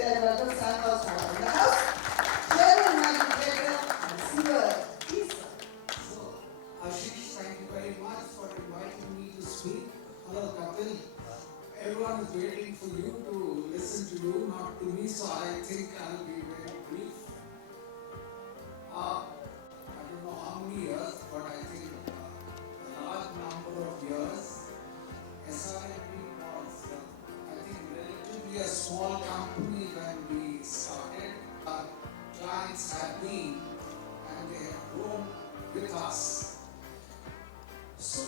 today I welcome Sam House in the house. Chairman, Managing Director, and Singer. Please, sir. So, Ashish, thank you very much for inviting me to speak. Hello, Kapil. Everyone is waiting for you to listen to you, not to me, so I think I'll be very brief. I don't know how many years, but I think a large number of years. SRMB was, I think, relatively a small company when we started. Our clients have been and they have grown with us. So,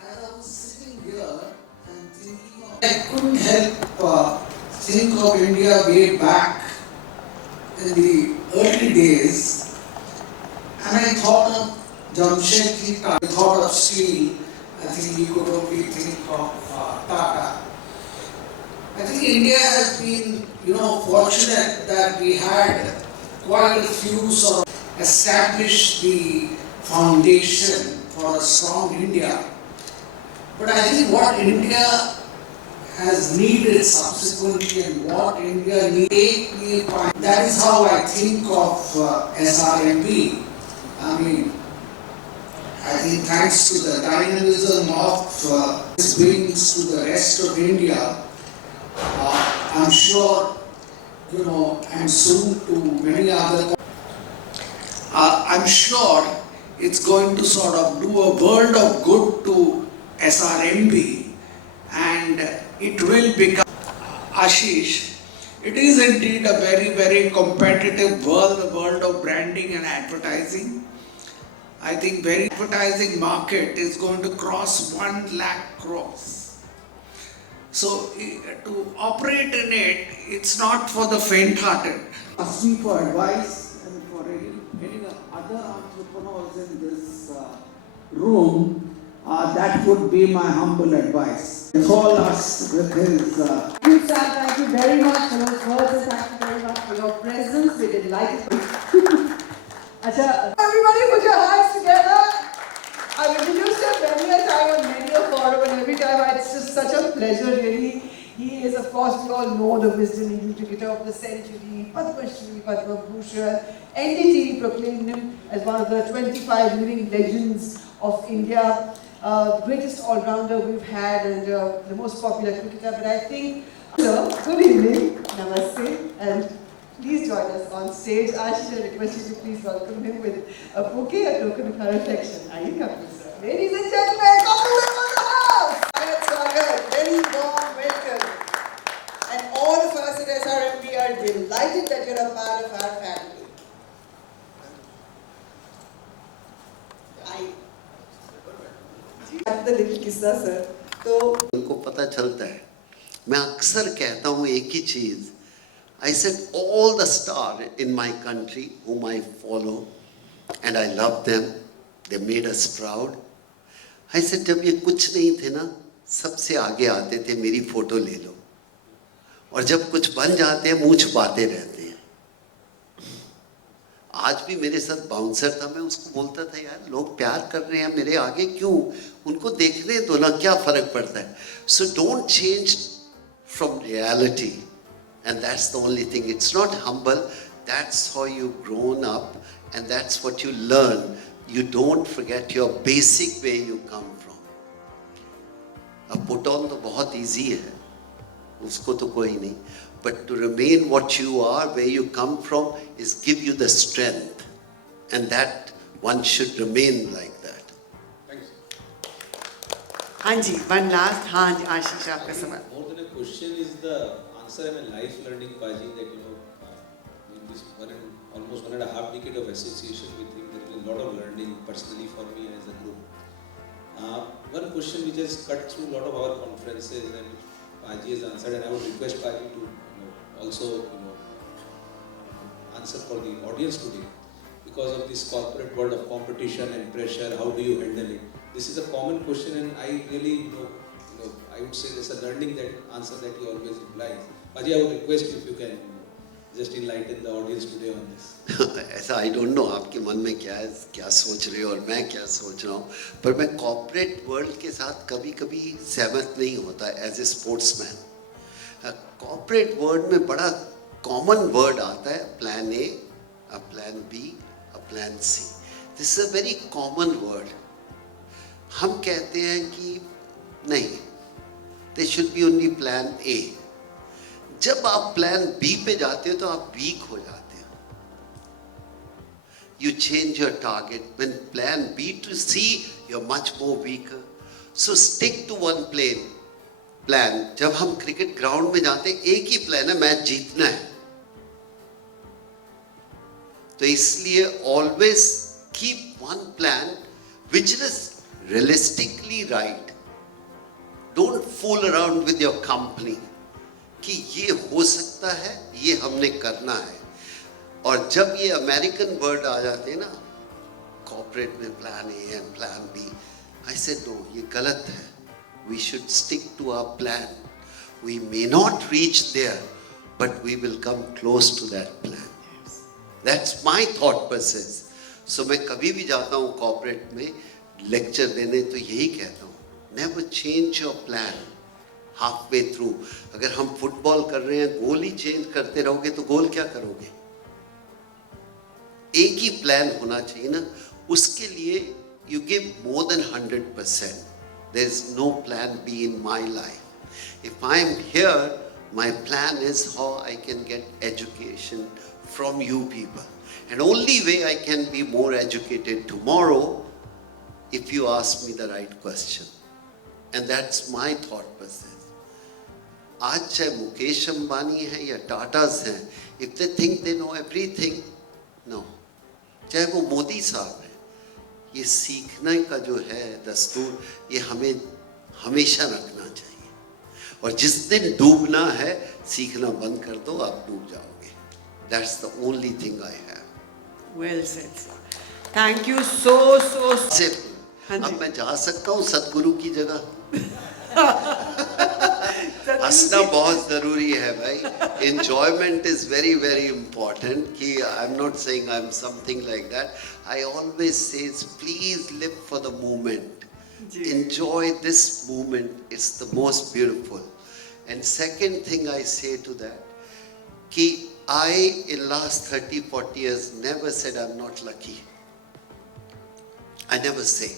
as I was sitting here and thinking of, I couldn't help think of India way back in the early days, and I thought of Jamshedji Tata, I thought of steel. I think we could only think of Tata. I think India has been, fortunate that we had quite a few sort of established the foundation for a strong India. But I think what India has needed subsequently and what India needs, that is how I think of SRMB. I think thanks to the dynamism of its wings to the rest of India, I'm sure, and soon to many other, I'm sure it's going to sort of do a world of good to SRMB, and it will become, Ashish, it is indeed a very, very competitive world, the world of branding and advertising. I think very advertising market is going to cross 1 lakh crores. So to operate in it, it's not for the faint-hearted. Asking for advice and for any other entrepreneurs in this room, that would be my humble advice. Call us with his. Thank you, Sam. Thank you very much for those words and thank you very much for your presence. We're delighted. Everybody put your hands together. I've introduced him many a time on many a forum, and every time it's just such a pleasure, really. He is, of course, we all know the wisdom-leading cricketer of the century, Padma Shri, Padma Bhushan. NDTV proclaimed him as one of the 25 living legends of India, greatest all-rounder we've had and the most popular cricketer. But I think, good evening, namaste, and please join us on stage. Ashish, I request you to please welcome him with a bouquet, a token of her affection. Are you coming, sir? Ladies and gentlemen, Kapil Dev on the house! Very warm welcome. And all of us at SRMB are delighted that you're a part of our family. The little kissa, sir. तो उनको पता चलता है. मैं अक्सर कहता हूँ एक ही चीज़. I said all the stars in my country whom I follow and I love them, they made us proud. I said जब ये कुछ नहीं थे ना, सबसे आगे आते थे मेरी फोटो ले लो, और जब कुछ बन जाते हैं मुंह छुपाते रहते हैं. आज भी मेरे साथ बाउंसर था, मैं उसको बोलता था यार लोग प्यार कर रहे हैं मेरे आगे, क्यों, उनको देखने दो ना, क्या फर्क पड़ता है. So don't change from reality. And that's the only thing. It's not humble. That's how you've grown up and that's what you learn. You don't forget your basic way you come from. अब put on तो बहुत easy है, उसको तो कोई नहीं. But to remain what you are, where you come from, is give you the strength. And that one should remain like that. Thanks. Hanji, one last. Hanji, Ashish, aapka sawal. More than a question is the answer. I'm a life learning, Paji, that in this almost 1.5 decade of association with him, there is a lot of learning personally for me and as a group. One question which has cut through a lot of our conferences and which Paji has answered, and I would request Paji to also answer for the audience today. Because of this corporate world of competition and pressure, how do you handle it? This is a common question, and I really, I would say there's a learning that answer that he always implies. Paji, I would request if you can just enlighten the audience today on this. ऐसा I don't know आपके मन में क्या है, क्या सोच रहे हो और मैं क्या सोच रहा हूँ, पर मैं कॉर्पोरेट वर्ल्ड के साथ कभी-कभी सहमत नहीं होता as a sportsman. Corporate world में बड़ा कॉमन वर्ड आता है, plan A, a plan B, a plan C. This is a very common word. हम कहते हैं कि नहीं, they should be only plan A. जब आप प्लान बी पे जाते हो तो आप वीक हो जाते हो. You change your target. When plan B to C, you're much more weaker. So stick to one plan. जब हम क्रिकेट ग्राउंड में जाते हैं, एक ही प्लान है, मैच जीतना है. तो इसलिए always keep one plan which is realistically right. Don't fool around with your company कि ये हो सकता है, ये हमने करना है. और जब ये अमेरिकन वर्ड आ जाते हैं ना, कॉर्पोरेट में plan A and plan B, I said no, ये गलत है. We should stick to our plan. We may not reach there, but we will come close to that plan. That's my thought process. So मैं कभी भी जाता हूँ corporate में lecture देने तो यही कहता हूँ, never change your plan half way through. अगर हम फुटबॉल कर रहे हैं, गोल ही चेंज करते रहोगे तो गोल क्या करोगे? एक ही प्लान होना चाहिए ना. उसके लिए you give more than 100%. There is no plan B in my life. If I am here, my plan is how I can get education from you people. And only way I can be more educated tomorrow if you ask me the right question. And that's my thought process. आज चाहे मुकेश अंबानी है या टाटास हैं, if they think they know everything, no. चाहे वो मोदी साहब हैं, ये सीखने का जो है दस्तूर, ये हमें हमेशा रखना चाहिए. और जिस दिन डूबना है, सीखना बंद कर दो, आप डूब जाओगे. That's the only thing I have. Well said, sir. Thank you so. अब मैं जा सकता हूँ सतगुरु की जगह. हंसना बहुत जरूरी है भाई. Enjoyment is very very important. कि I'm not saying I'm something like that. I always say, please live for the moment. Enjoy this moment. It's the most beautiful. And second thing I say to that, कि I in last 30-40 years never said I'm not lucky. I never say.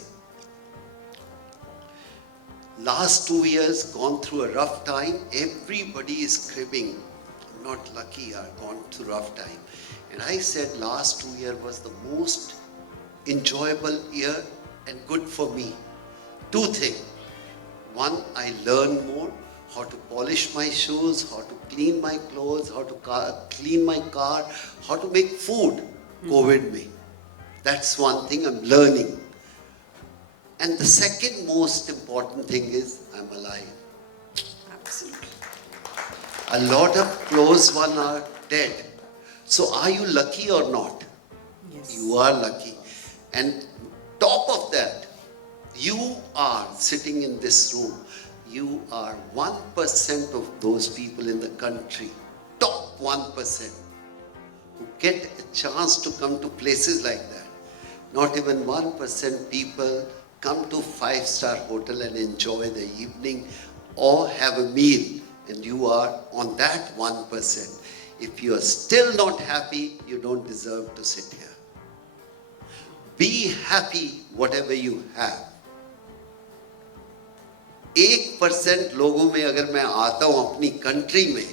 Last 2 years gone through a rough time. Everybody is cribbing. I'm not lucky. I've gone through rough time. And I said last 2 years was the most enjoyable year and good for me. 2 things. One, I learned more how to polish my shoes, how to clean my clothes, how to clean my car, how to make food. COVID me. That's one thing I'm learning. And the second most important thing is I'm alive. Absolutely. A lot of close ones are dead. So are you lucky or not? Yes. You are lucky. And top of that, you are sitting in this room. You are 1% of those people in the country, top 1%, who get a chance to come to places like that. Not even 1% people come to 5-star hotel and enjoy the evening or have a meal, and you are on that 1%. If you are still not happy, you don't deserve to sit here. Be happy whatever you have. 1% लोगों में अगर मैं आता हूँ अपनी country में,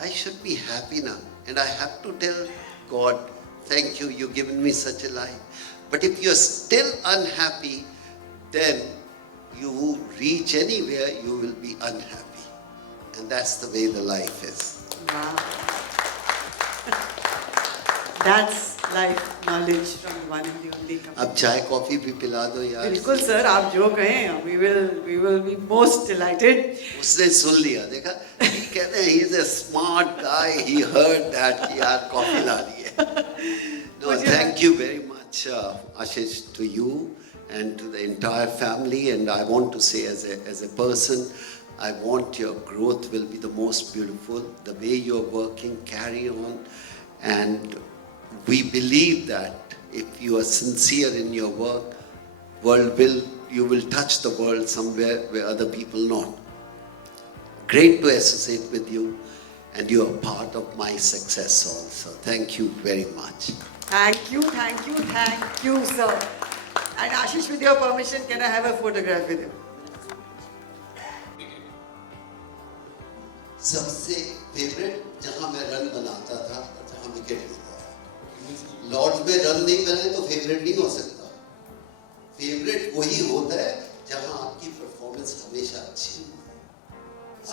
I should be happy now. And I have to tell God, thank you, you've given me such a life. But if you're still unhappy, then you reach anywhere, you will be unhappy. And that's the way the life is. Wow. That's life knowledge from one and the only Kapil. अब चाय coffee भी पिला दो यार. बिल्कुल sir, आप जो कहें, we will be most delighted. उसने सुन लिया, देखा, ये कहते हैं he's a smart guy, he heard that कि यार कॉफी ला ली है. No, thank you very much, Ashish, to you and to the entire family. And I want to say, as a person, I want your growth will be the most beautiful. The way you're working, carry on, and we believe that if you are sincere in your work, you will touch the world somewhere where other people not. Great to associate with you, and you are part of my success also. Thank you very much. Thank you, sir. And Ashish, with your permission, can I have a photograph with you? सबसे favourite जहां मैं run बनाता था और जहां wicket लेता था। Lord's में रन नहीं बनाए तो फेवरेट नहीं हो सकता। फेवरेट वही होता है जहां आपकी परफॉर्मेंस हमेशा अच्छी हो।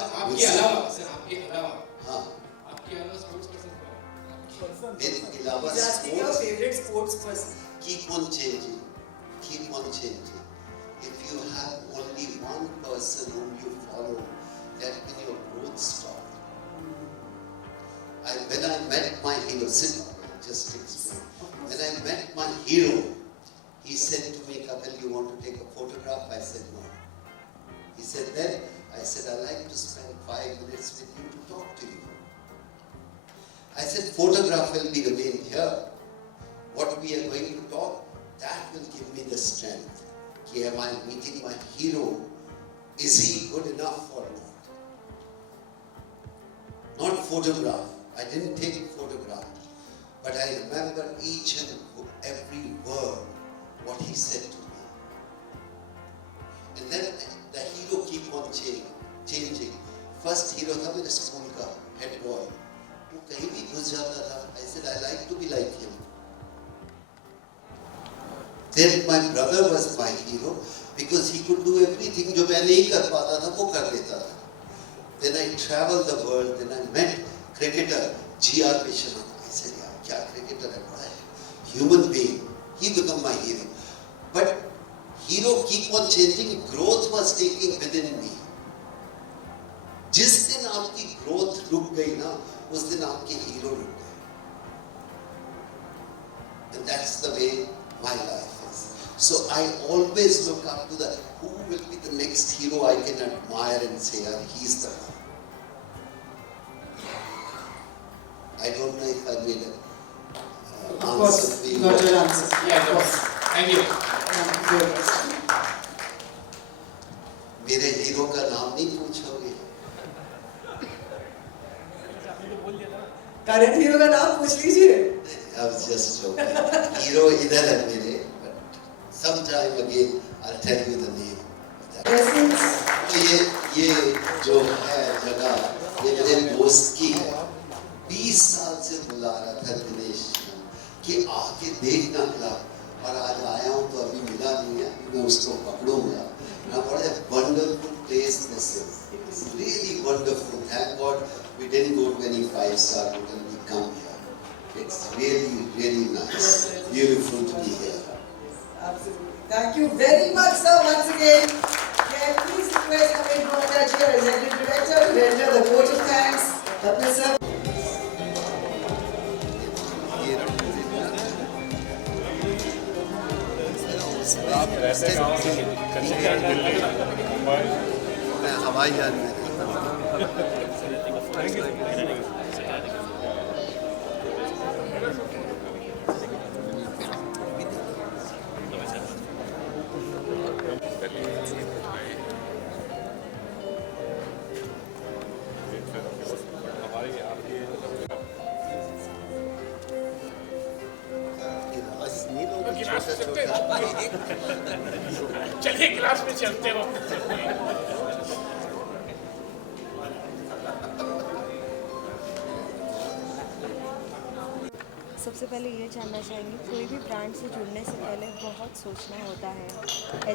आपके अलावा हाँ, स्पोर्ट्स पर्सन मेरे अलावा favorite sports person. keep on changing. Keep on changing. If you have only one person whom you follow, that when your growth stops. When I met my hero, just explain. When I met my hero, he said to me, Kapil, you want to take a photograph? I said no. He said then, I said, I'd like to spend 5 minutes with you to talk to you. I said, photograph will be remain here. What we are going to talk, that will give me the strength. Am I meeting my hero? Is he good enough or not? Not photograph. I didn't take a photograph. But I remember each and every word, what he said to me. And then the hero keep on changing. First hero था मेरे school का head boy. वो कहीं भी घुस जाता था. I said, I like to be like him. Then my brother was my hero because he could do everything जो मैं नहीं कर पाता था वो कर लेता था. Then I traveled the world. Then I met cricketer G.R. Vishwanath. I said, यार क्या cricketer है बड़ा है. Human being. He became my hero. But hero keep on changing. Growth was taking within me. जिस दिन आपकी growth रुक गई ना, उस दिन आपके hero रुक गए. And that's the way my life is. So I always look up to who will be the next hero I can admire and say, he's the one. I don't know if I made an Of course, answer. got your answer. Yeah, of course. Thank you. मेरे hero का नाम नहीं पूछोगे? Current hero का नाम पूछ लीजिए. I was just joking. Hero इधर है मेरे, but sometime again I'll tell you the name. तो ये जो है जगह ये मेरे दोस्त की है. 20 साल से बुला रहा था दिनेश कि आके देखना क्लब और आज आया हूँ तो अभी मिला नहीं है. मैं उसको पकड़ूंगा. Now what a wonderful place this is. It's really wonderful. Thank God we didn't go to any 5-star hotel. We come here. It's really, really nice. Beautiful to be here. Absolutely. Thank you very much, sir, once again. Can I please request Kapil Dev Pankaj Tripathi, Executive Director, to render the vote of thanks. Kapil sir. मैं हवाई जहाज में चलिए class में चलते हो. सबसे पहले ये जानना चाहेंगे, कोई भी ब्रांड से जुड़ने से पहले बहुत सोचना होता है.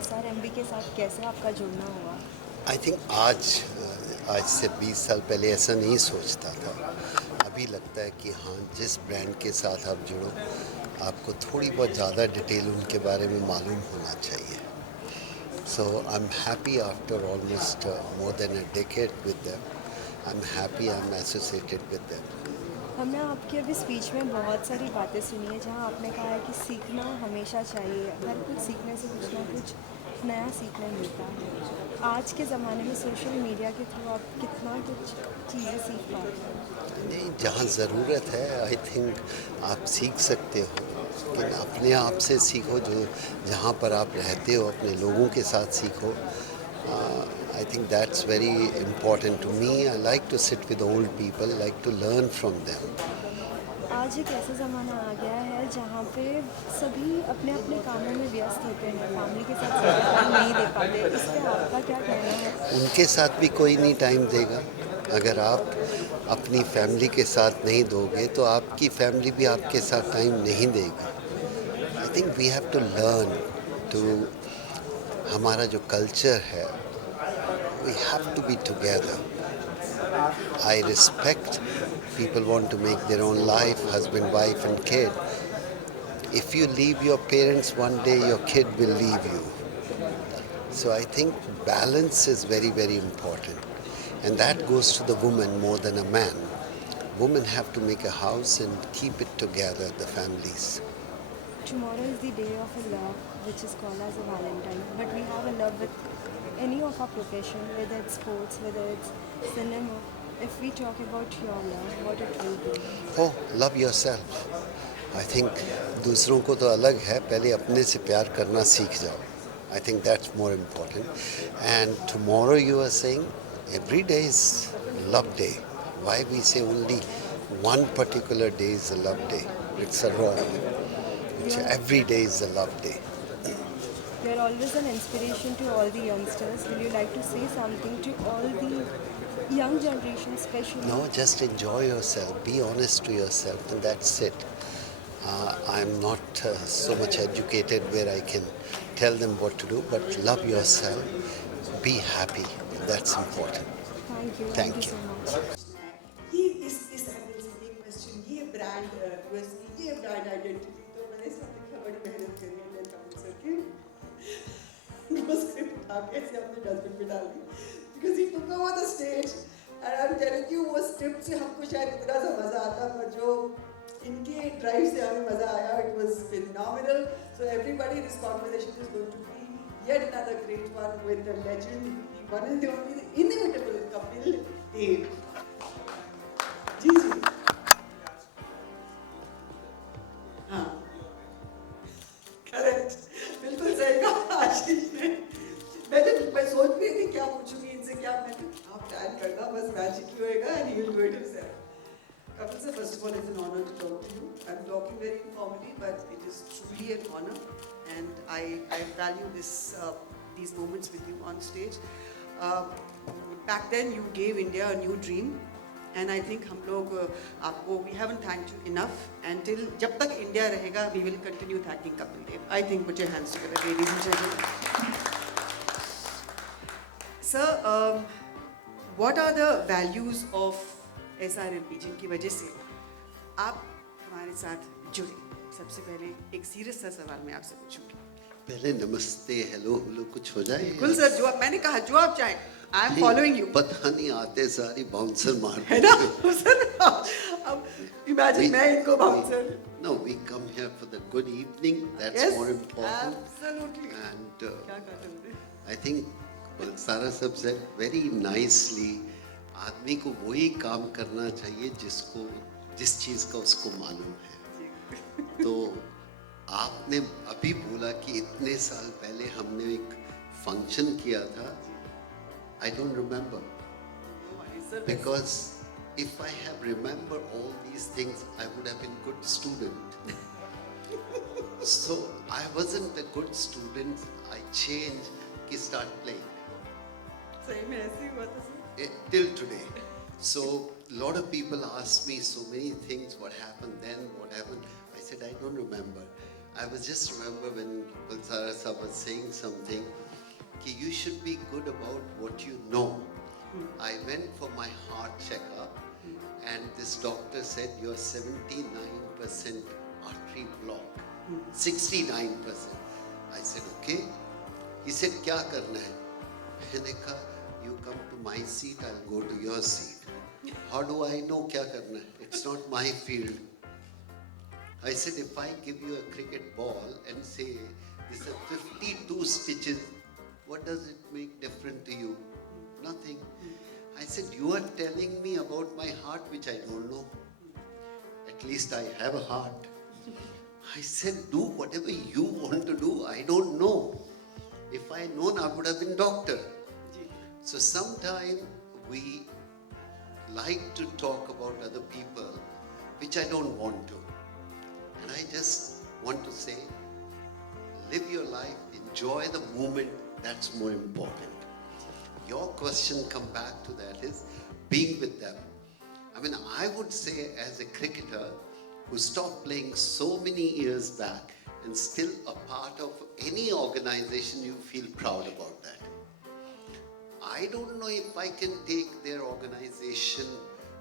SRMB के साथ कैसे आपका जुड़ना हुआ? आई थिंक आज से 20 साल पहले ऐसा नहीं सोचता था. अभी लगता है कि हाँ, जिस ब्रांड के साथ आप जुड़ो आपको थोड़ी बहुत ज़्यादा डिटेल उनके बारे में मालूम होना चाहिए. So I am happy after almost more than a decade with them. I am happy I am associated with them. हमने आपकी अभी स्पीच में बहुत सारी बातें सुनी है जहाँ आपने कहा है कि सीखना हमेशा चाहिए. हर कुछ सीखने से कुछ ना कुछ नया सीखने मिलता है. आज के ज़माने में सोशल मीडिया के थ्रू आप कितना कुछ चीज़ें सीख पाते हैं? नहीं, जहाँ ज़रूरत है आई थिंक आप सीख सकते हो, लेकिन अपने आप से सीखो. जो जहाँ पर आप रहते हो अपने लोगों के साथ सीखो. I think that's very important to me. I like to sit with old people, like to learn from them. आज एक ऐसा ज़माना आ गया है जहाँ पे सभी अपने अपने कामों में व्यस्त होते हैं, फैमिली के साथ समय टाइम नहीं दे पाते। इस पे आपका क्या कहना है? उनके साथ भी कोई नहीं टाइम देगा। अगर आप अपनी फैमिली के साथ नहीं दोगे तो आपकी फैमिली भी आपके साथ टाइम नहीं देगी। I think we have to learn to, हमारा जो कल्चर है, we have to be together. I respect people want to make their own life, husband, wife and kid. If you leave your parents one day, your kid will leave you. So I think balance is very, very important. And that goes to the woman more than a man. Women have to make a house and keep it together, the families. Tomorrow is the day of a love, which is called as a Valentine. But we have a love with any of our profession, whether it's sports, whether it's cinema. If we talk about your love, what it will be? Oh, love yourself. I think दूसरों को तो अलग है, पहले अपने से प्यार करना सीख जाओ. I think that's more important. And tomorrow you are saying every day is love day. Why we say only one particular day is a love day? It's a wrong. Every day is a love day. You're always an inspiration to all the youngsters. Will you like to say something to all the young generation especially? No, just enjoy yourself. Be honest to yourself, and that's it. I'm not so much educated where I can tell them what to do, but love yourself. Be happy. That's important. Thank you. Thank you you. so much. ये इस angle से ये question, ये brand USP, ये brand identity, तो मैंने इसमें देखा बड़ी मेहनत करी है कपिल सर की। वो स्क्रिप्ट उठा के ऐसे अपने डस्टबिन में डाल दी, because he took over the stage, and I'm telling you वो स्क्रिप्ट से हमको शायद इतना सा मजा आता, पर जो इनके ड्राइव से हमें मजा आया, it was phenomenal. So everybody, this conversation is going to be yet another great one with the legend, the one and the only, the inimitable Kapil Dev. जी जी हाँ करेक्ट, बिल्कुल सही कहा आशीष ने। मैं सोच रही थी क्या पूछूंगी इनसे, क्या मैं आप प्लान करना, बस मैजिक ही होएगा and he will do it himself. Kapil sir, first of all, it's an honor to talk to you. I'm talking very informally, but it is truly an honor, and I value these moments with you on stage. Back then, you gave India a new dream. And I think हम लोग आपको, we haven't thanked you enough, until जब तक India रहेगा we will continue thanking Kapil Dev. I think put your hands together, ladies and gentlemen. Sir, what are the values of SRMB जिनकी वजह से आप हमारे साथ जुड़े? सबसे पहले एक सीरियस सा सवाल मैं आपसे पूछूंगी. पहले नमस्ते, हेलो हेलो कुछ हो जाए. बिल्कुल सर, जो आप, मैंने कहा जो आप चाहें. I am following you. पता नहीं आते सारी बाउंसर मार है ना सर? अब imagine मैं इनको bouncer. No, we come here for the good evening. That's Yes, more important. absolutely. And क्या कर रहे थे? I think Sara sab said very nicely. आदमी को वही काम करना चाहिए जिस चीज का उसको मालूम है. तो आपने अभी बोला कि इतने साल पहले हमने एक फंक्शन किया था. I don't remember, because if I have remembered all these things, I would have been good student. So I wasn't a good student. I changed, कि start playing. सही में ऐसे ही हुआ था sir. Till today. So lot of people ask me so many things. What happened then? What happened? I said I don't remember. I was just remember when Balsara Sahab was saying something. You should be good about what you know. I went for my heart checkup, and this doctor said you're 79% artery block, 69%. I said okay. He said क्या करना है? मैंने कहा you come to my seat, I'll go to your seat. How do I know क्या करना है? It's not my field. I said if I give you a cricket ball and say this is 52 stitches, what does it make different to you? Nothing. I said, you are telling me about my heart which I don't know. At least I have a heart. I said, do whatever you want to do. I don't know. If I known, I would have been doctor. So sometimes we like to talk about other people, which I don't want to. And I just want to say, live your life, enjoy the moment, that's more important. Your question come back to that is being with them. I mean, I would say as a cricketer who stopped playing so many years back and still a part of any organization, you feel proud about that. I don't know if I can take their organization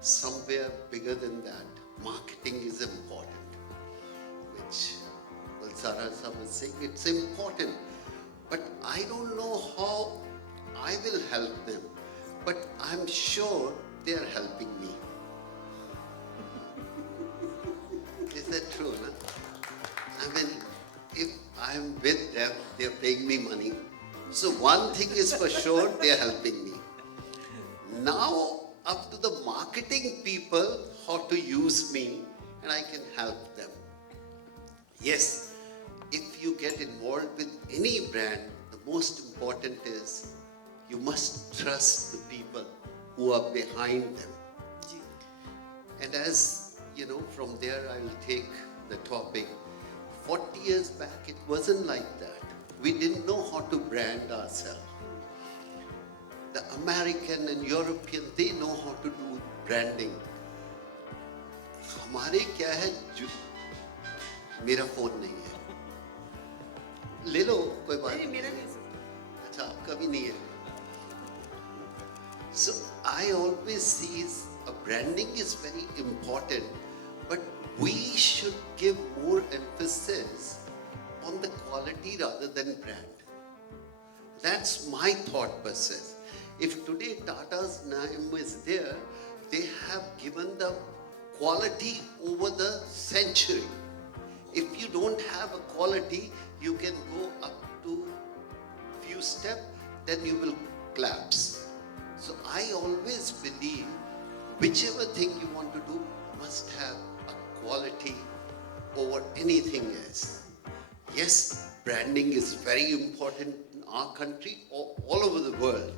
somewhere bigger than that. Marketing is important, which Valsara Sahab was saying, it's important. But I don't know how I will help them. But I'm sure they are helping me. Is that true? No? I mean, if I'm with them, they're paying me money. So one thing is for sure, they're helping me. Now, up to the marketing people how to use me and I can help them. Yes, if you get involved with any brand, the most important is you must trust the people who are behind them. And as you know, from there I will take the topic. 40 years back, it wasn't like that. We didn't know how to brand ourselves. The American and European, they know how to do branding. हमारे क्या है जो मेरा phone नहीं है ले लो कोई बात नहीं मेरा नहीं अच्छा आपका भी नहीं है so I always see a branding is very important but we should give more emphasis on the quality rather than brand. That's my thought process. If today Tata's name is there, they have given the quality over the century. If you don't have a quality, you can go up to few steps, then you will collapse. So I always believe whichever thing you want to do must have a quality over anything else. Yes, branding is very important in our country or all over the world.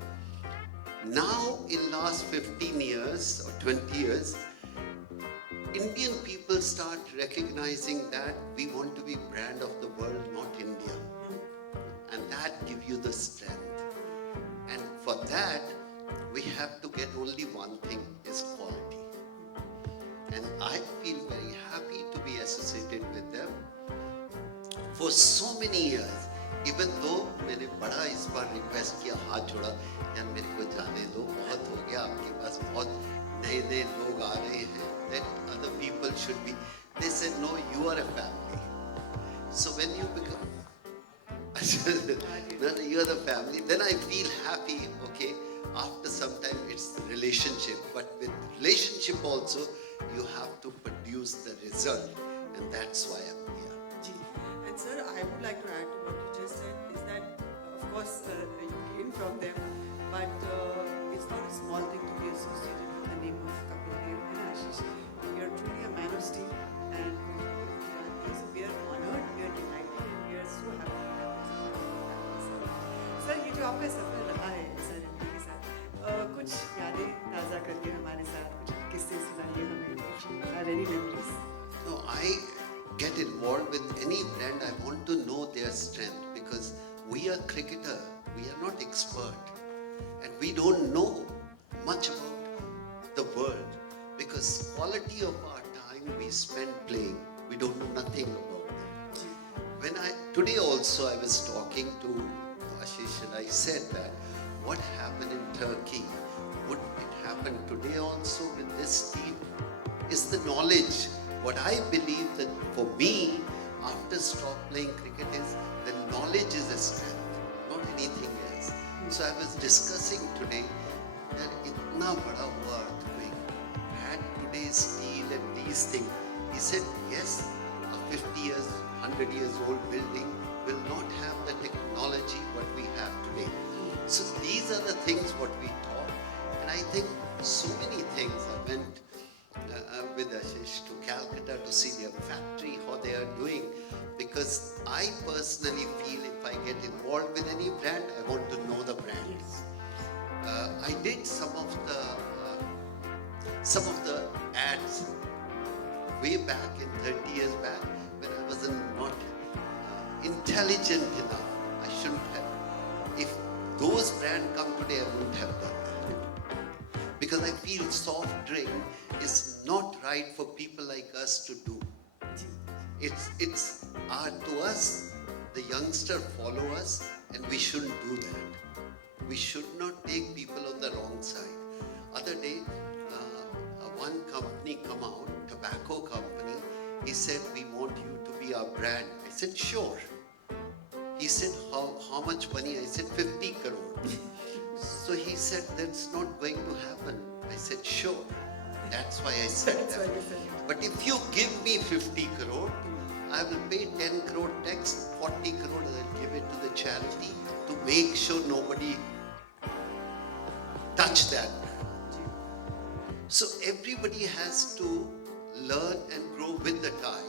Now in last 15 years or 20 years, Indian people start recognizing that we want to be brand of the world, not India. And that gives you the strength. And for that, we have to get only one thing, is quality. And I feel very happy to be associated with them for so many years. Even though मैंने बड़ा इस बार request किया हाथ जोड़ा यार मेरे को जाने दो बहुत हो गया आपके पास बहुत नए नए लोग आ रहे हैं that other people should be they said no you are a family so when you become no, you are the family then I feel happy okay after some time it's the relationship but with relationship also you have to produce the result and that's why I'm here. And sir, I would like to add to what you just said is that, of course, you came from them, but it's not a small thing to be associated with the name of Kapil Dev and Ashish. You're truly a man of steel, and so we are honored, we are delighted, and we are so happy to have this. Sir, ये जो आपका सफर रहा है SRMB के साथ, कुछ यादें ताज़ा करके हमारे साथ कुछ किस्से सुनाइए हमें. Have any memories? No, I get involved with any brand, I want to know their strength because we are cricketer, we are not expert and we don't know much about the world because quality of our time we spend playing, we don't know nothing about that. Today also I was talking to Ashish and I said that what happened in Turkey, would it happen today also with this team? Is the knowledge. What I believe that for me, after stop playing cricket is the knowledge is a strength, not anything else. So I was discussing today that itna bada hua earthquake had today's steel and these things. He said, yes, a 50 years, 100 years old building will not have the technology what we have today. So these are the things what we taught. And I think so many things. I went with Ashish to Calcutta to see their factory, how they are doing. Because I personally feel if I get involved with any brand, I want to know the brand. I did some of the ads way back in 30 years back when I was not intelligent enough. I shouldn't have. If those brands come today, I wouldn't have done that. Because I feel soft drink is not right for people like us to do. It's to us, the youngster follow us, and we shouldn't do that. We should not take people on the wrong side. Other day, one company come out, tobacco company, he said, we want you to be our brand. I said, sure. He said, how much money? I said, 50 crore. So he said, that's not going to happen. I said, sure. That's why I said that. But if you give me 50 crore, I will pay 10 crore tax, 40 crore and I'll give it to the charity to make sure nobody touch that. So everybody has to learn and grow with the time.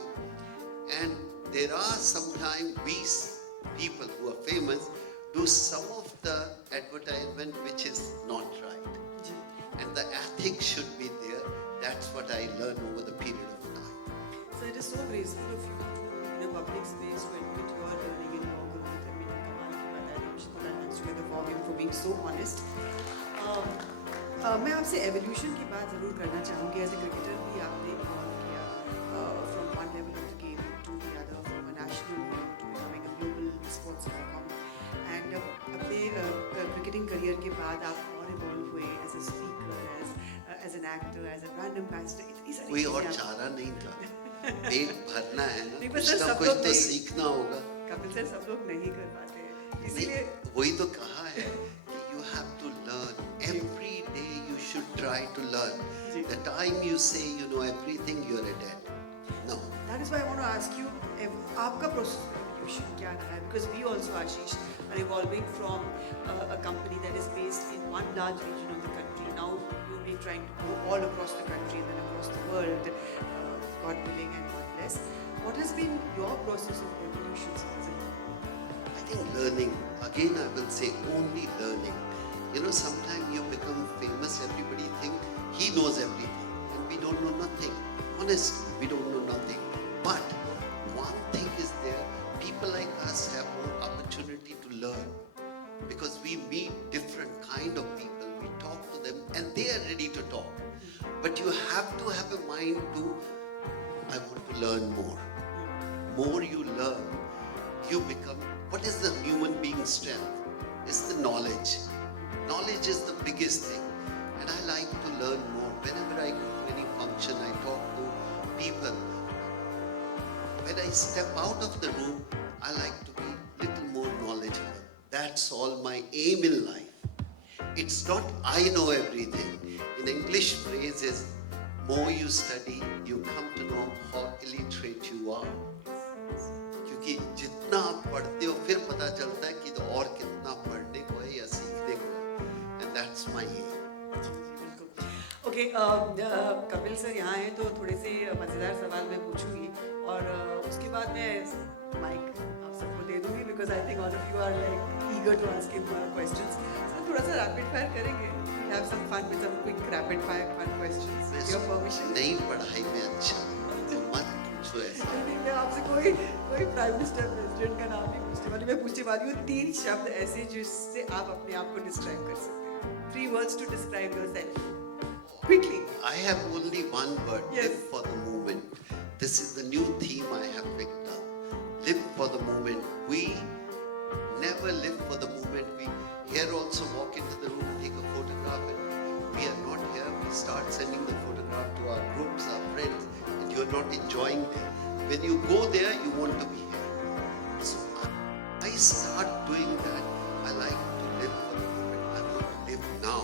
And there are sometimes we people who are famous do some of the advertisement which is not right. And the ethics should be there. That's what I learned over the period of time. So it is so graceful of you to, in a public space, to admit you are learning in your growth. I mean, कमाल की बात है. I'm sure that hands together for you for being so honest. मैं आपसे evolution की बात ज़रूर करना चाहूँगी. एज ए क्रिकेटर भी आपने इवॉल्व किया from one level of the game to the other, from a national hero to becoming a global sports icon. And अपने क्रिकेटिंग करियर के बाद आप और इवॉल्व हुए as a speaker, as an actor, as a brand ambassador. इतनी सारी कोई और चारा नहीं था. पेट भरना है ना, नहीं, कुछ ना कुछ तो सीखना होगा. कपिल सर, सब लोग नहीं कर पाते हैं, नहीं, इसीलिए वही तो कहा है कि you have to learn. Every day you should try to learn. The time you say you know everything, you're a dead. No. That is why I want to ask you, आपका process of evolution क्या रहा है? Because we also, Ashish, are evolving from a company that is based in one large region of the country. Now you'll be trying to go all across the country and then across the world, God willing and God bless. What has been your process of evolution, sir? I think learning. Again, I will say only learning. You know, sometimes you become famous, everybody think he knows everything, and we don't know nothing. Honestly, we don't know nothing. But one thing is there, people like us have more opportunity to learn because we meet different kind of people, we talk to them and they are ready to talk. But you have to have a mind to, I want to learn more. More you learn, you become, what is the human being's strength? It's the knowledge. Knowledge is the biggest thing. And I like to learn more. Whenever I go to any function, I talk to people. When I step out of the room, I like to be little more knowledgeable. That's all my aim in life. It's not I know everything. In English phrase is, more you study, you come to know how illiterate you are. क्योंकि जितना आप पढ़ते हो फिर पता चलता है कि और कितना पढ़ने को है या सीखने को है. And that's my aim. Okay, Kapil sir यहाँ हैं तो थोड़े से मज़ेदार सवाल मैं पूछूंगी और उसके बाद मैं माइक आप सबको दे दूंगी because I think all of you are like eager to ask him questions. Sir थोड़ा सा रैपिड फायर करेंगे. Have some fun with some quick rapid fire fun questions. Your permission. नहीं पढ़ाई में अच्छा तो मत पूछो ऐसा. मैं आपसे कोई प्राइम मिनिस्टर प्रेसिडेंट का नाम नहीं पूछने वाली. मैं पूछने वाली हूँ 3 शब्द ऐसे जिससे आप अपने आप को डिस्क्राइब कर सकते हैं. 3 words to describe yourself. Quickly. I have only one word. Yes. Live for the moment. This is the new theme I have picked up. Live for the moment. We never live for the moment. We here also walk into the room, take a photograph, and we are not here. We start sending the photograph to our groups, our friends, and you are not enjoying them. When you go there, you want to be here. So I start doing that. I like to live for the moment. I want to live now.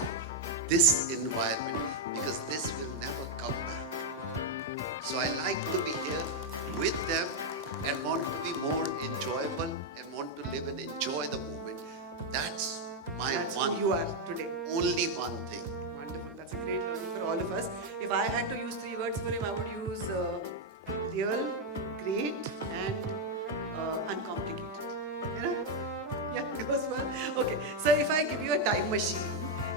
This environment, because this will never come back. So I like to be here with them and want to be more enjoyable and want to live and enjoy the moment. That's my That's one. who you are today. Only one thing. Wonderful. That's a great learning for all of us. If I had to use 3 words for him, I would use real, great, and uncomplicated. You know? Yeah, goes well. Okay. So if I give you a time machine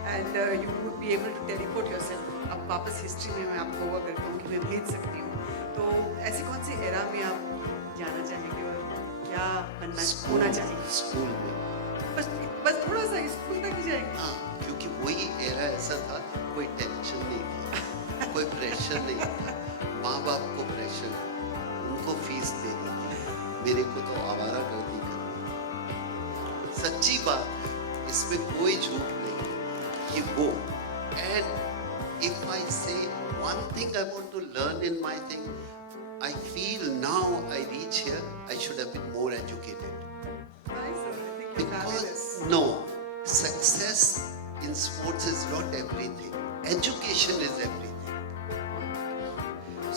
and you would be able to teleport yourself. अब वापस history में मैं आपको वो करता हूँ कि मैं भेज सकती हूँ. तो ऐसी कौन सी एरा में आप जाना चाहेंगे और क्या बनना होना चाहिए? स्कूल में. बस थोड़ा सा स्कूल तक ही जाएंगे. हाँ, क्योंकि वही एरा ऐसा था, कोई टेंशन नहीं थी, कोई प्रेशर नहीं था. माँ बाप को प्रेशर, उनको फीस देनी थी, मेरे को तो आवारा गर्दी करनी. सच्ची बात है, इसमें कोई झूठ नहीं कि वो. And if I say one thing I want to learn in my thing, I feel now I reach here, I should have been more educated. Nice, sir. I think you're fabulous. Because no, success in sports is not everything. Education is everything.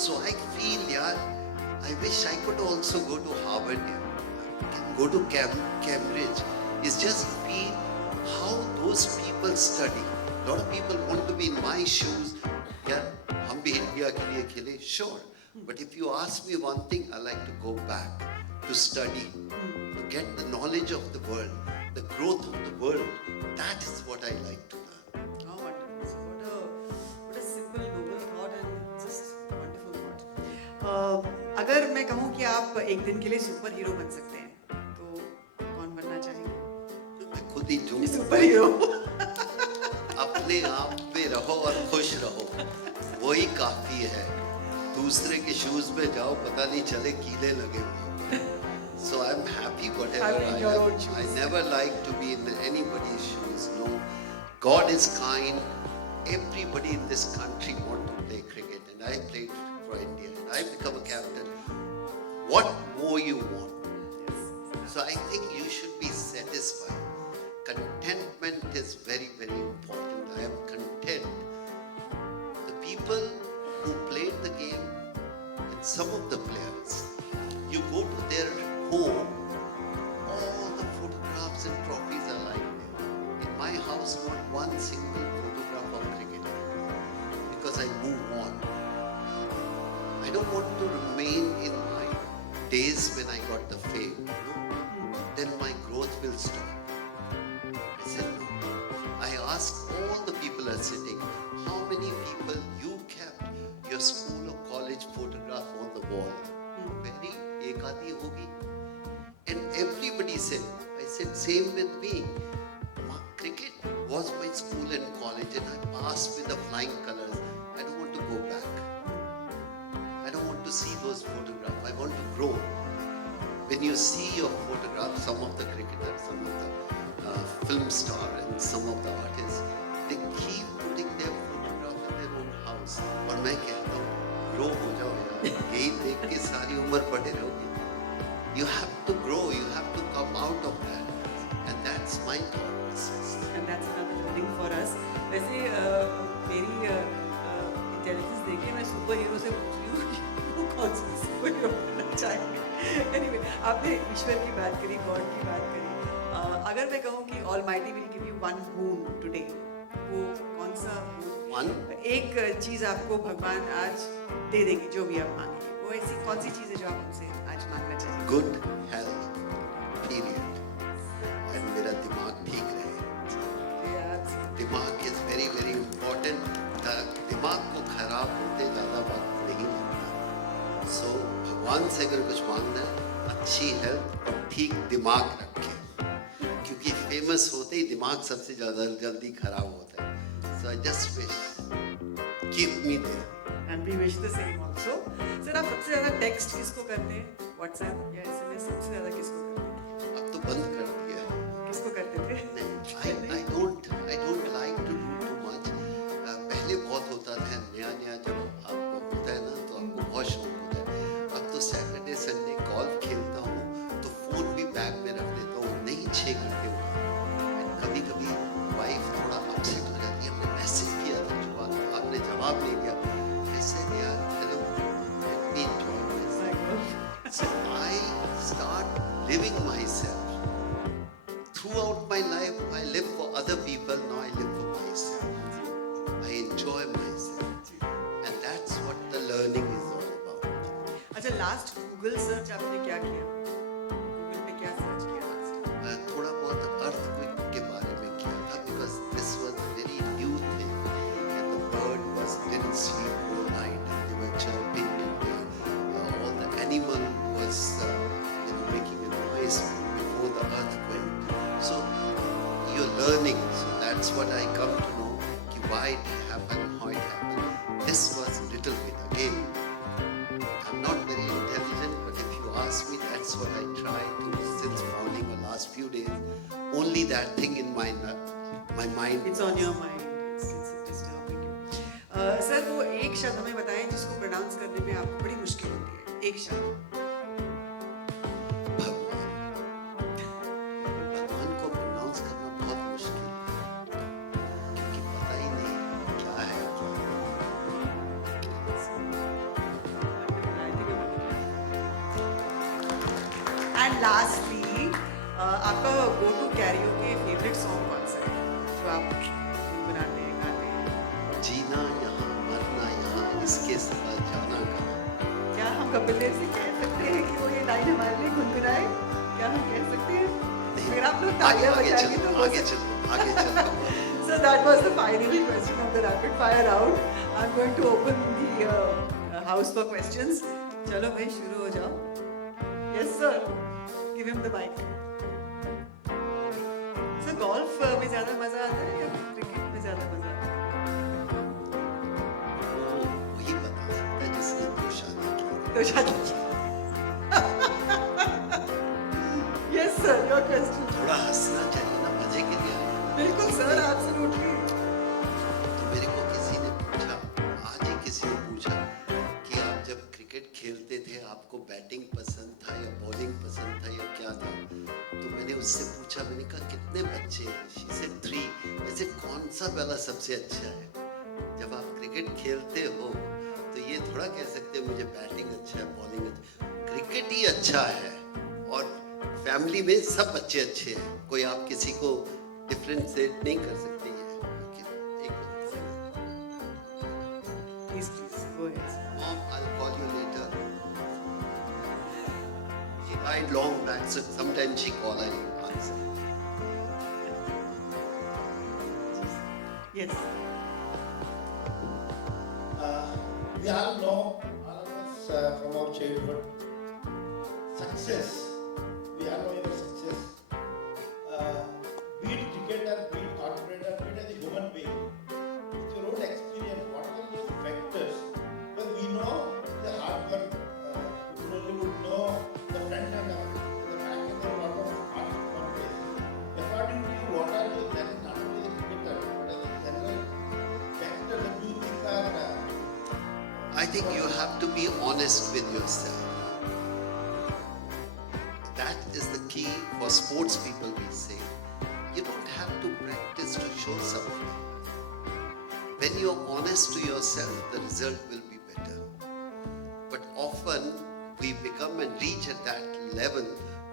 So I feel, yeah, I wish I could also go to Harvard, go to Cambridge. It's just feel how those people study. A lot of people want to be in my shoes. Yeah, हम भी India के लिए खेले, sure. But if you ask me one thing, I like to go back to study, to get the knowledge of the world, the growth of the world. That is what I like to learn. How wonderful. So what a simple, noble thought and just a wonderful thought. अगर मैं कहूँ कि आप एक दिन के लिए super hero बन सकते हैं, तो कौन बनना चाहेंगे? मैं खुद ही जो सुपर हीरो. अपने आप में रहो और खुश रहो, वही काफी है. दूसरे के शूज में जाओ, पता नहीं चले कीले लगे हुए. So I'm happy whatever Having I your am. own shoes. I never like to be in anybody's shoes. No, God is kind. Everybody in this country want to play cricket, and I played for India, and I become a captain. What more you want? So I think you should be satisfied. Contentment is very, very important. I am content. The people who played the game, and some of the players, you go to their home, all the photographs and trophies are like there. In my house, not one single photograph of cricket, because I move on. I don't want to remain in my days when I got the fame. No? Then my growth will stop. I said no. I asked all the people are sitting, how many people you kept your school or college photograph on the wall? Very एक आधी होगी. And everybody said, I said same with me. Cricket was my school and college, and I passed with the flying colors. I don't want to go back. I don't want to see those photographs. I want to grow. When you see your photograph, some of the cricketers, some of the film star, and some of the artists, they keep putting their photograph in their own house. और मैं कहता हूँ, grow हो जाओ यार. यही देख के सारी उम्र पड़े रहोगे. You have to grow. You have to come out of that, and that's my thought process. And that's another learning for us. वैसे मेरी इंटेलिजेंस देखिए, मैं सुपर हीरो से पूछ रही हूँ कि वो कौन सा सुपर हीरो बनना चाहेंगे. Anyway, आपने ईश्वर की बात करी, गॉड की बात करी. अगर मैं कहूँ कि Almighty will give you one boon today, वो कौन सा One? एक चीज आपको भगवान आज दे देंगे, जो भी आप मांगेंगे, वो ऐसी कौन सी चीज है जो आप उनसे आज मांगना चाहेंगे? Good health. Period. And मेरा दिमाग ठीक रहे. दिमाग is very, very important. दिमाग को खराब होते ज़्यादा वक्त नहीं लगता. So भगवान से अगर कुछ मांगना है, अच्छी हेल्थ और ठीक दिमाग रखें, क्योंकि फेमस होते ही दिमाग सबसे ज़्यादा जल्दी खराब होता है. So I just wish, keep me there. And we wish the same also. Sir, आप सबसे ज़्यादा टेक्स्ट किसको करते हैं? WhatsApp या SMS सबसे ज़्यादा किसको करते हैं? अब तो बंद कर दिया है. किसको करते थे? I don't like to do too much. पहले बहुत होता था, नया जब आपको होता है ना, तो आपको बहुत शौक होता है. अब तो सैटरडे संडे गोल्फ खेलता हूँ, तो फोन भी बैग में रख देता हूँ, नहीं 6 घंटे होते. कभी कभी वाइफ थोड़ा अपसेट हो जाती है, हमने मैसेज किया था, आपने जवाब नहीं दिया. I said, यार, hello, let me enjoy myself. So I start living myself. Throughout my life, I live for other people. Now I live for myself. I enjoy myself, and that's what the learning is all about. अच्छा, last Google search आपने क्या किया? Google पे क्या search किया? थोड़ा बहुत earthquake के बारे में किया था, because this was a very that thing in my mind. It's on your mind. It's disturbing you. Sir वो एक शब्द हमें बताएं जिसको प्रोनाउंस करने में आपको बड़ी मुश्किल होती है. एक शब्द. भगवान को प्रोनाउंस करना बहुत मुश्किल है क्योंकि पता ही नहीं क्या है. And lastly, आपका go to karaoke favorite song कौन सा है जो आप गुनगुनाते हैं गाते हैं? जीना यहाँ मरना यहाँ इसके सिवा जाना कहाँ. क्या हम कपिल देव से कह सकते हैं कि वो ये लाइन हमारे लिए गुनगुनाए? क्या हम कह सकते हैं? अगर आप लोग तालियां बजाएंगे तो हो आगे चलो. So that was the final question of the rapid fire round. I'm going to open the house for questions. चलो भाई शुरू हो जाओ. Yes sir. Give him the mic. So golf में ज़्यादा मज़ा आता है या क्रिकेट में ज़्यादा मज़ा आता है? वो वही बता सकता है जिसने दो शादी की. तो शादी. Yes sir. Your question. थोड़ा हंसना चाहिए ना मजे के लिए. बिल्कुल सर. Absolutely. तो मेरे को किसी ने पूछा, आज ही किसी ने पूछा कि आप जब क्रिकेट खेलते थे आपको बैटिंग पसंद था या बॉलिंग पसंद था या क्या था. तो मैंने उससे पूछा, मैंने कहा कितने बच्चे हैं. She said 3. वैसे कौन सा वाला सबसे अच्छा है? जब आप क्रिकेट खेलते हो तो ये थोड़ा कह सकते हो मुझे बैटिंग अच्छा है बॉलिंग अच्छा. क्रिकेट ही अच्छा है और फैमिली में सब बच्चे अच्छे हैं. कोई आप किसी को डिफरेंशिएट नहीं कर सकते. Please, please. Go ahead. Mom, I'll call you later. She died long back, so sometimes she call, I answer. Yes. We all know, all of us from our childhood, success. We all know your success. Be it cricketer, be it corporator, be it as a human being. With your own experience, what are those factors? Because we know the hard work, people only would know the front end of it, the back end of lot of hard work face. According to you, what are those that is not only the cricketer, but as a general factor that you think are I think you have to be honest with yourself. That is the key for sports people, we say. You don't have to practice to show something. When you're honest to yourself, the result will be better. But often we become and reach at that level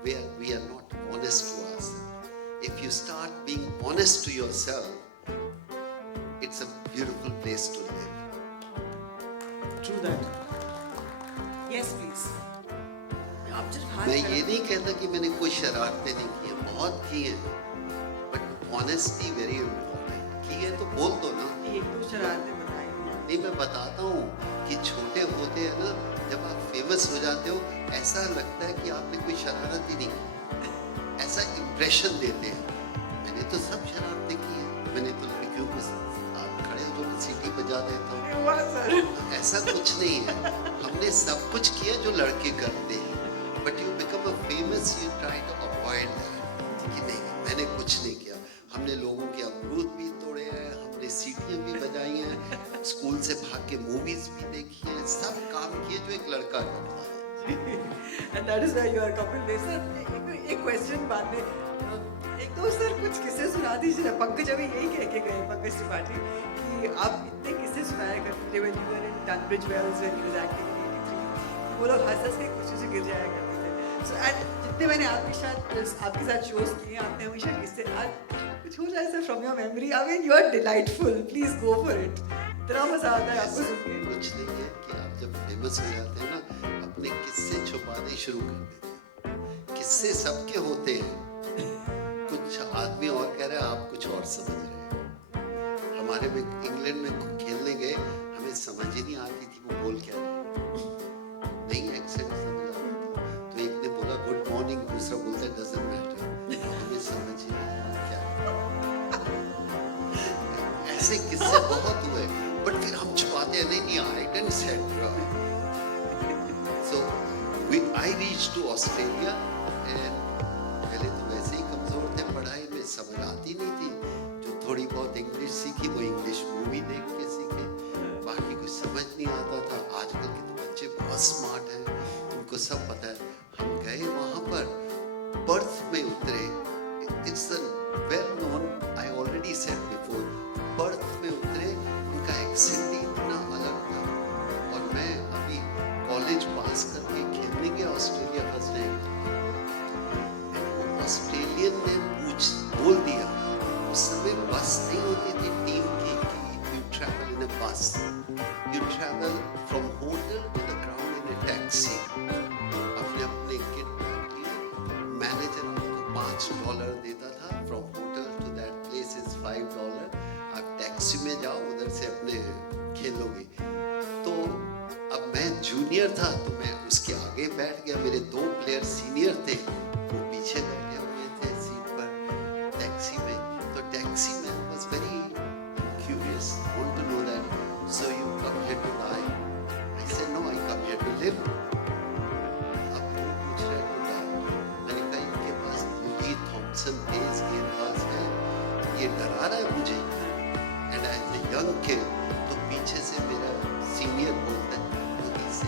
where we are not honest to ourselves. If you start being honest to yourself, it's a beautiful place to live. True that. Yes, please. आप जब हाथ मैं लगा- ये नहीं कहता कि मैंने कोई शरारतें नहीं की हैं, बहुत की हैं, बट ऑनेस्टी वेरी इम्पोर्टेंट. की है तो बोल दो ना. एक दो शरारतें बताई. नहीं, मैं बताता हूँ कि छोटे होते हैं ना, जब आप फेमस हो जाते हो ऐसा लगता है कि आपने कोई शरारत ही नहीं की. ऐसा इम्प्रेशन देते हैं. मैंने तो सब शरारतें की हैं. मैंने तो लड़कियों को आप खड़े हो जो मैं सीटी बजा देता हूँ. वाह सर. ऐसा कुछ नहीं है. हमने सब कुछ किया जो लड़के करते हैं. But you become a famous, you try to avoid that कि नहीं मैंने कुछ नहीं किया. हमने लोगों के अमरूद भी तोड़े हैं, हमने सीटियाँ भी बजाई हैं, स्कूल से भाग के मूवीज भी देखी हैं, सब काम किए जो एक लड़का करता है. And that is why you are Kapil Dev sir. एक क्वेश्चन बाद में एक दो सर कुछ किस्से सुना दीजिए. पंकज अभी यही कह के गए, पंकज त्रिपाठी, कि आप इतने किस्से सुनाया करते थे when you were in Tunbridge Wells when you was acting in 83. वो लोग हंस के खुशी से गिर जाया करते थे. So and जितने मैंने आपके साथ शोज किए, आपने हमेशा किस्से आज कुछ हो जाए sir from your memory. I mean you are delightful. Please go for it. इतना मजा आता है आपको सुन के. कुछ नहीं है कि आप जब फेमस हो जाते हैं ना, अपने किस्से छुपाने शुरू कर देते हैं. किस्से सबके होते हैं. कुछ आदमी और कह रहे हैं, आप कुछ और समझ रहे हैं. हमारे में इंग्लैंड में खेलने गए, हमें समझ ही नहीं आती थी वो बोल क्या रहे हैं. नहीं एक्सेंट समझ आता था. तो एक ने बोला गुड मॉर्निंग, दूसरा बोलता है डजंट मैटर. हमें समझ ही नहीं आया क्या. ऐसे किस्से बहुत हुए, बट फिर हम छुपाते हैं. नहीं I didn't said. So I reached to Australia and पहले तो वैसे ही कमजोर थे पढ़ाई में, समझ थोड़ी बहुत इंग्लिश सीखी, वो इंग्लिश मूवी देख के सीखे, बाकी कुछ समझ नहीं आता था। आजकल के तो बच्चे बहुत स्मार्ट हैं, उनको सब पता है। हम गए वहाँ पर, पर्थ में उतरे, it's well known, I already said before, Perth में उतरे, उनका एक्सेंट ही इतना अलग था। और मैं अभी कॉलेज पास करके खेलने गया ऑस्ट्रेलिया फर्स्ट टाइम, ऑस्ट्रेलियन ने बोल दिया, उस समय बस नहीं होती थी टीम की कि you travel in a bus, you travel from hotel to the ground in a taxi. अपने अपने किट बैग लिए, मैनेजर आपको $5 देता था, from hotel to that place is $5, आप टैक्सी में जाओ, उधर से अपने खेलोगे। तो अब मैं जूनियर था तो मैं उसके आगे बैठ गया, मेरे 2 प्लेयर सीनियर थे, वो पीछे बैठे हुए थे सीट पर टैक्सी में। तो टैक्सी में was very curious, want to know that, so you come here to die? I said no, I come here to live. अब वो पूछ रहे टू डाई, मैंने कहा इनके पास बुली थॉमसन तेज गेंदबाज है, ये डरा रहा है मुझे। And as a young kid, तो पीछे से मेरा सीनियर बोलता है, से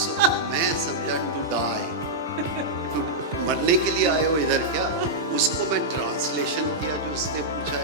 So, मैं समझा टू डाई, मरने के लिए आए हो इधर क्या? उसको मैं ट्रांसलेशन किया जो उसने पूछा।